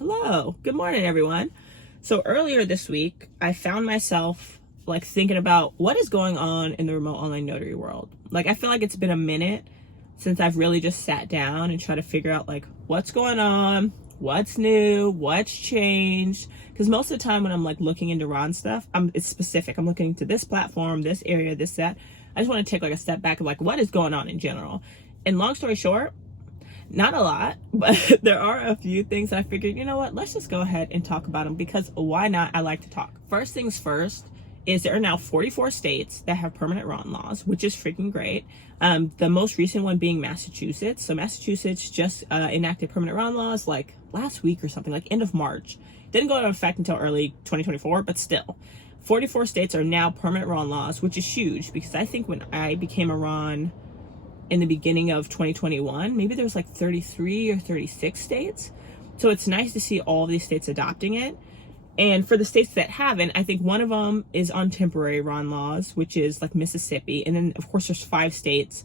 Hello. Good morning, everyone. So earlier this week, I found myself thinking about what is going on in the remote online notary world. I feel like it's been a minute since I've really just sat down and tried to figure out what's going on, what's new, what's changed. Because most of the time when I'm looking into Ron stuff, it's specific. I'm looking into this platform, this area, this, that. I just want to take a step back of what is going on in general. And long story short, not a lot, but there are a few things I figured, you know what, let's just go ahead and talk about them, because why not? I like to talk. First things first is there are now 44 states that have permanent Ron laws, which is freaking great. The most recent one being Massachusetts. So Massachusetts just enacted permanent Ron laws last week or something, end of March. Didn't go into effect until early 2024, but still. 44 states are now permanent Ron laws, which is huge, because I think when I became a Ron in the beginning of 2021, maybe there was 33 or 36 states. So it's nice to see all of these states adopting it. And for the states that haven't, I think one of them is on temporary Ron laws, which is Mississippi. And then of course there's 5 states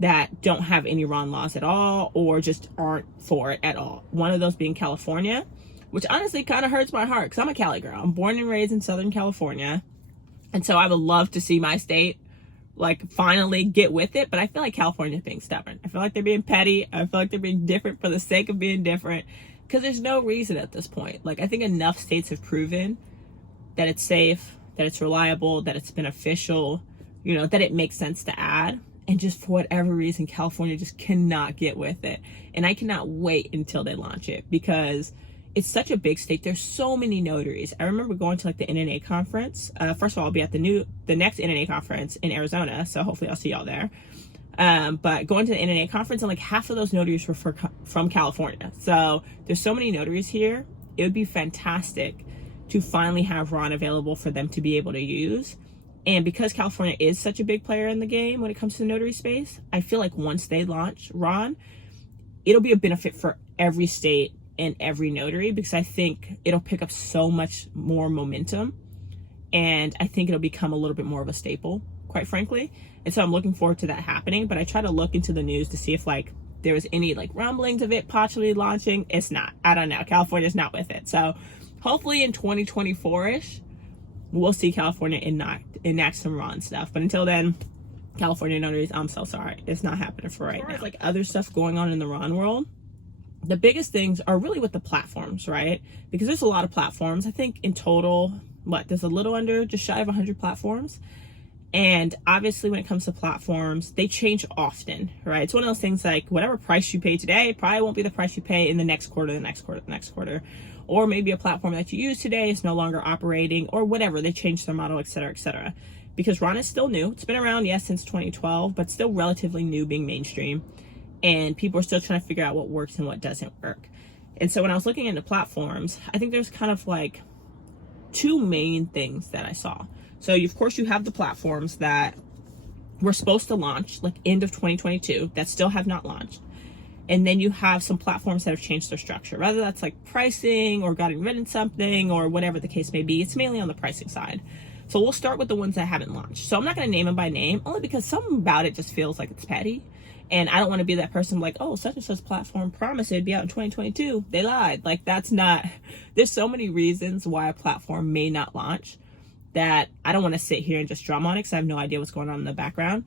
that don't have any Ron laws at all, or just aren't for it at all. One of those being California, which honestly kind of hurts my heart, because I'm a Cali girl. I'm born and raised in Southern California. And so I would love to see my state finally get with it, but I feel like California's being stubborn. I feel like they're being petty. I feel like they're being different for the sake of being different, because there's no reason at this point. I think enough states have proven that it's safe, that it's reliable, that it's beneficial, that it makes sense to add. And just for whatever reason, California just cannot get with it. And I cannot wait until they launch it, because it's such a big state. There's so many notaries. I remember going to the NNA conference. First of all, I'll be at the next NNA conference in Arizona, so hopefully I'll see y'all there. But going to the NNA conference, and half of those notaries were from California. So there's so many notaries here. It would be fantastic to finally have Ron available for them to be able to use. And because California is such a big player in the game when it comes to the notary space, I feel like once they launch Ron, it'll be a benefit for every state and every notary, because I think it'll pick up so much more momentum, and I think it'll become a little bit more of a staple, quite frankly. And so I'm looking forward to that happening. But I try to look into the news to see if there was any rumblings of it possibly launching. It's not. I don't know. California's not with it. So hopefully in 2024-ish, we'll see California enact some Ron stuff. But until then, California notaries, I'm so sorry, it's not happening for right now. Other stuff going on in the Ron world, the biggest things are really with the platforms, right? Because there's a lot of platforms. I think in total, there's a little under, just shy of 100 platforms. And obviously when it comes to platforms, they change often, right? It's one of those things whatever price you pay today probably won't be the price you pay in the next quarter, the next quarter, the next quarter. Or maybe a platform that you use today is no longer operating, or whatever. They changed their model, et cetera, et cetera. Because Ron is still new. It's been around, yes, since 2012, but still relatively new, being mainstream. And people are still trying to figure out what works and what doesn't work. And so when I was looking into platforms, I think there's kind of 2 main things that I saw. So of course you have the platforms that were supposed to launch end of 2022 that still have not launched. And then you have some platforms that have changed their structure, whether that's pricing or gotten rid of something or whatever the case may be. It's mainly on the pricing side. So we'll start with the ones that haven't launched. So I'm not going to name them by name, only because something about it just feels like it's petty. And I don't want to be that person oh, such and such platform promised it'd be out in 2022. They lied. That's not, there's so many reasons why a platform may not launch that I don't want to sit here and just drum on it, because I have no idea what's going on in the background.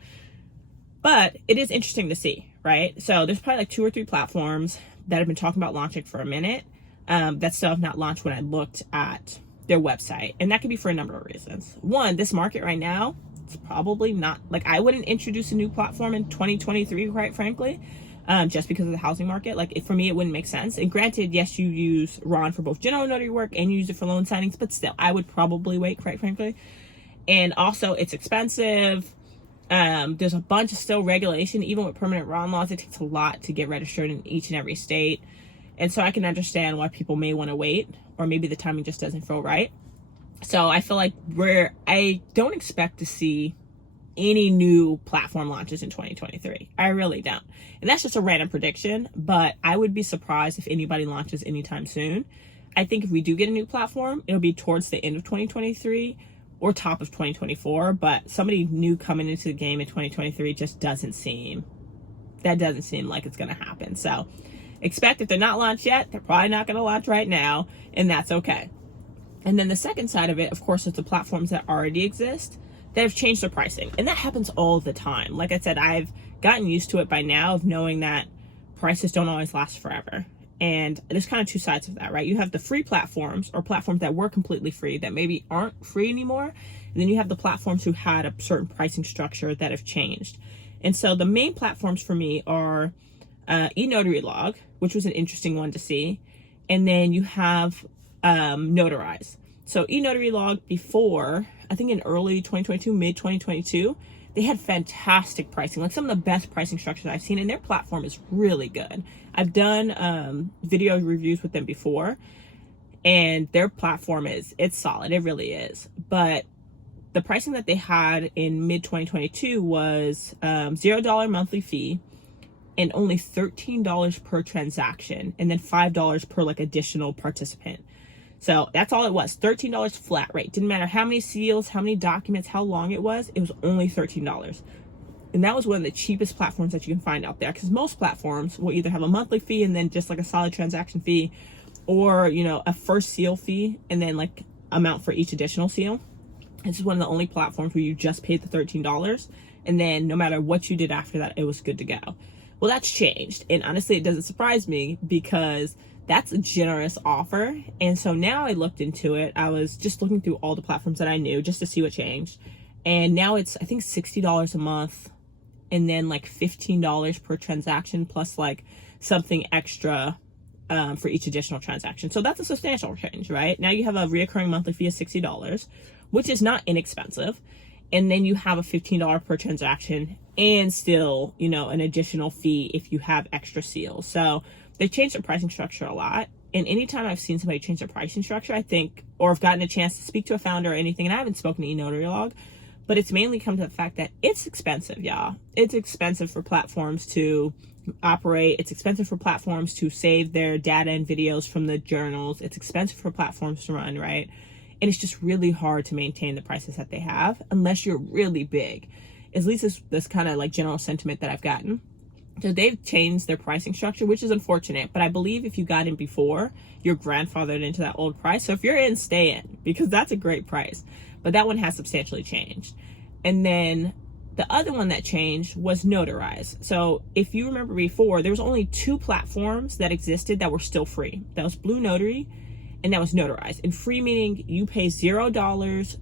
But it is interesting to see, right? So there's probably 2 or 3 platforms that have been talking about launching for a minute that still have not launched when I looked at their website. And that could be for a number of reasons. One, this market right now, it's probably not, I wouldn't introduce a new platform in 2023, quite frankly, just because of the housing market. For me, it wouldn't make sense. And granted, yes, you use Ron for both general notary work and you use it for loan signings, but still, I would probably wait, quite frankly. And also, it's expensive. There's a bunch of still regulation. Even with permanent Ron laws, it takes a lot to get registered in each and every state. And so I can understand why people may want to wait, or maybe the timing just doesn't feel right. So I feel I don't expect to see any new platform launches in 2023. I really don't. And that's just a random prediction, but I would be surprised if anybody launches anytime soon. I think if we do get a new platform, it'll be towards the end of 2023 or top of 2024, but somebody new coming into the game in 2023 just doesn't seem like it's going to happen. So expect if they're not launched yet, they're probably not going to launch right now, and that's okay. And then the second side of it, of course, is the platforms that already exist that have changed their pricing. And that happens all the time. Like I said, I've gotten used to it by now of knowing that prices don't always last forever. And there's kind of two sides of that, right? You have the free platforms, or platforms that were completely free that maybe aren't free anymore. And then you have the platforms who had a certain pricing structure that have changed. And so the main platforms for me are eNotaryLog, which was an interesting one to see. And then you have Notarize. So eNotaryLog before, I think in early 2022, mid 2022, they had fantastic pricing, like some of the best pricing structures I've seen, and their platform is really good. I've done video reviews with them before, and their platform it's solid. It really is. But the pricing that they had in mid 2022 was $0 monthly fee and only $13 per transaction, and then $5 per like additional participant. So that's all it was, $13 flat rate. Didn't matter how many seals, how many documents, how long it was only $13. And that was one of the cheapest platforms that you can find out there, because most platforms will either have a monthly fee and then just like a solid transaction fee, or, you know, a first seal fee and then like amount for each additional seal. This is one of the only platforms where you just paid the $13, and then no matter what you did after that, it was good to go. Well, that's changed. And honestly, it doesn't surprise me, because that's a generous offer. And so now I looked into it. I was just looking through all the platforms that I knew just to see what changed. And now it's, I think, $60 a month, and then like $15 per transaction, plus like something extra for each additional transaction. So that's a substantial change, right? Now you have a reoccurring monthly fee of $60, which is not inexpensive. And then you have a $15 per transaction, and still, you know, an additional fee if you have extra seals. So they changed their pricing structure a lot. And anytime I've seen somebody change their pricing structure, I think, or I've gotten a chance to speak to a founder or anything, and I haven't spoken to eNotaryLog, but it's mainly come to the fact that it's expensive, y'all. It's expensive for platforms to operate. It's expensive for platforms to save their data and videos from the journals. It's expensive for platforms to run, right? And it's just really hard to maintain the prices that they have unless you're really big. At least this kind of like general sentiment that I've gotten. So they've changed their pricing structure, which is unfortunate. But I believe if you got in before, you're grandfathered into that old price. So if you're in, stay in, because that's a great price. But that one has substantially changed. And then the other one that changed was Notarize. So if you remember before, there was only two platforms that existed that were still free. That was Blue Notary, and that was Notarize. And free meaning you pay $0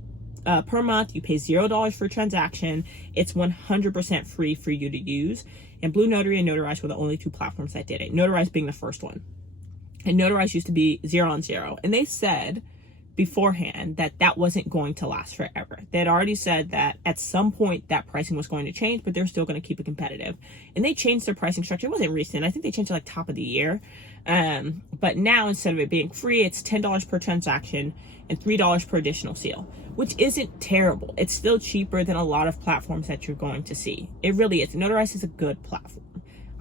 per month. You pay $0 for a transaction. It's 100% free for you to use. And Blue Notary and Notarize were the only two platforms that did it. Notarize being the first one. And Notarize used to be 0 on 0. And they said beforehand that that wasn't going to last forever. They had already said that at some point that pricing was going to change, but they're still going to keep it competitive. And they changed their pricing structure. It wasn't recent. I think they changed it like top of the year. But now, instead of it being free, it's $10 per transaction and $3 per additional seal, which isn't terrible. It's still cheaper than a lot of platforms that you're going to see. It really is. Notarize is a good platform.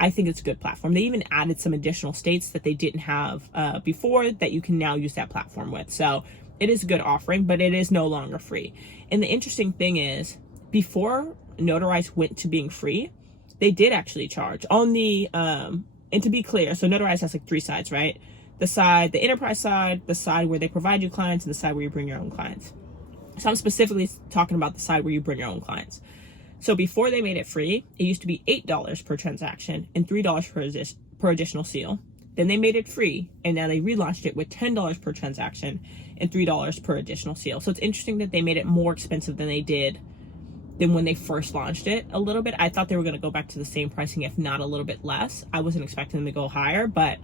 I think it's a good platform. They even added some additional states that they didn't have before that you can now use that platform with. So it is a good offering, but it is no longer free. And the interesting thing is, before Notarize went to being free, they did actually charge on the, and to be clear, so Notarize has like three sides, right? The enterprise side, the side where they provide you clients, and the side where you bring your own clients. So I'm specifically talking about the side where you bring your own clients. So before they made it free, it used to be $8 per transaction and $3 per additional seal. Then they made it free, and now they relaunched it with $10 per transaction and $3 per additional seal. So it's interesting that they made it more expensive than they did than when they first launched it a little bit. I thought they were going to go back to the same pricing, if not a little bit less. I wasn't expecting them to go higher, but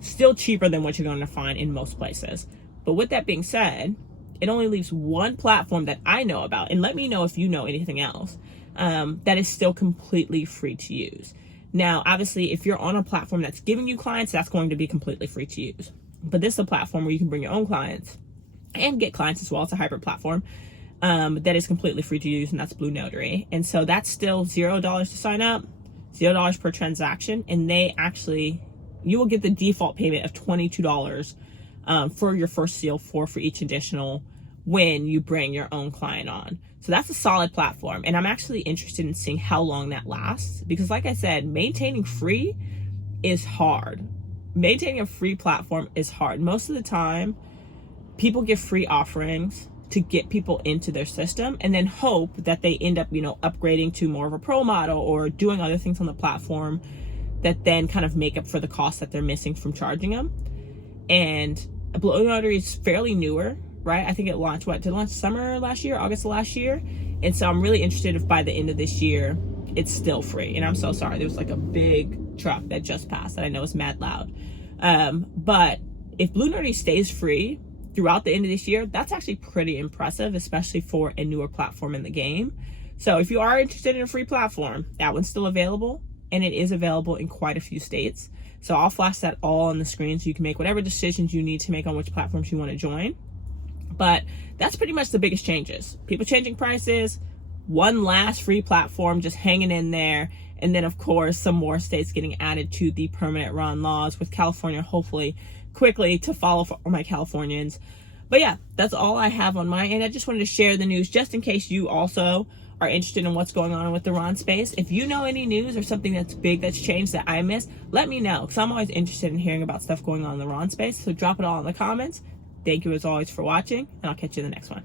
still cheaper than what you're going to find in most places. But with that being said, it only leaves one platform that I know about, and let me know if you know anything else, that is still completely free to use. Now, obviously, if you're on a platform that's giving you clients, that's going to be completely free to use. But this is a platform where you can bring your own clients and get clients as well. It's a hybrid platform that is completely free to use, and that's Blue Notary. And so that's still $0 to sign up, $0 per transaction, and you will get the default payment of $22 for your first seal, for each additional when you bring your own client on. So that's a solid platform, and I'm actually interested in seeing how long that lasts, because like I said, maintaining free is hard. maintaining a free platform is hard. Most of the time, people give free offerings to get people into their system and then hope that they end up, upgrading to more of a pro model or doing other things on the platform that then kind of make up for the cost that they're missing from charging them. And Blue Notary is fairly newer, right? I think it launched, did it launch summer last year, August of last year? And so I'm really interested if by the end of this year, it's still free. And I'm so sorry, there was like a big truck that just passed that I know is mad loud. But if Blue Notary stays free throughout the end of this year, that's actually pretty impressive, especially for a newer platform in the game. So if you are interested in a free platform, that one's still available, and it is available in quite a few states. So I'll flash that all on the screen so you can make whatever decisions you need to make on which platforms you want to join. But that's pretty much the biggest changes. People changing prices, one last free platform just hanging in there, and then of course some more states getting added to the permanent run laws, with California hopefully quickly to follow for all my Californians. But yeah, that's all I have on my end. I just wanted to share the news just in case you also are interested in what's going on with the RON space. If you know any news or something that's big that's changed that I missed, let me know, because I'm always interested in hearing about stuff going on in the RON space. So drop it all in the comments. Thank you as always for watching, and I'll catch you in the next one.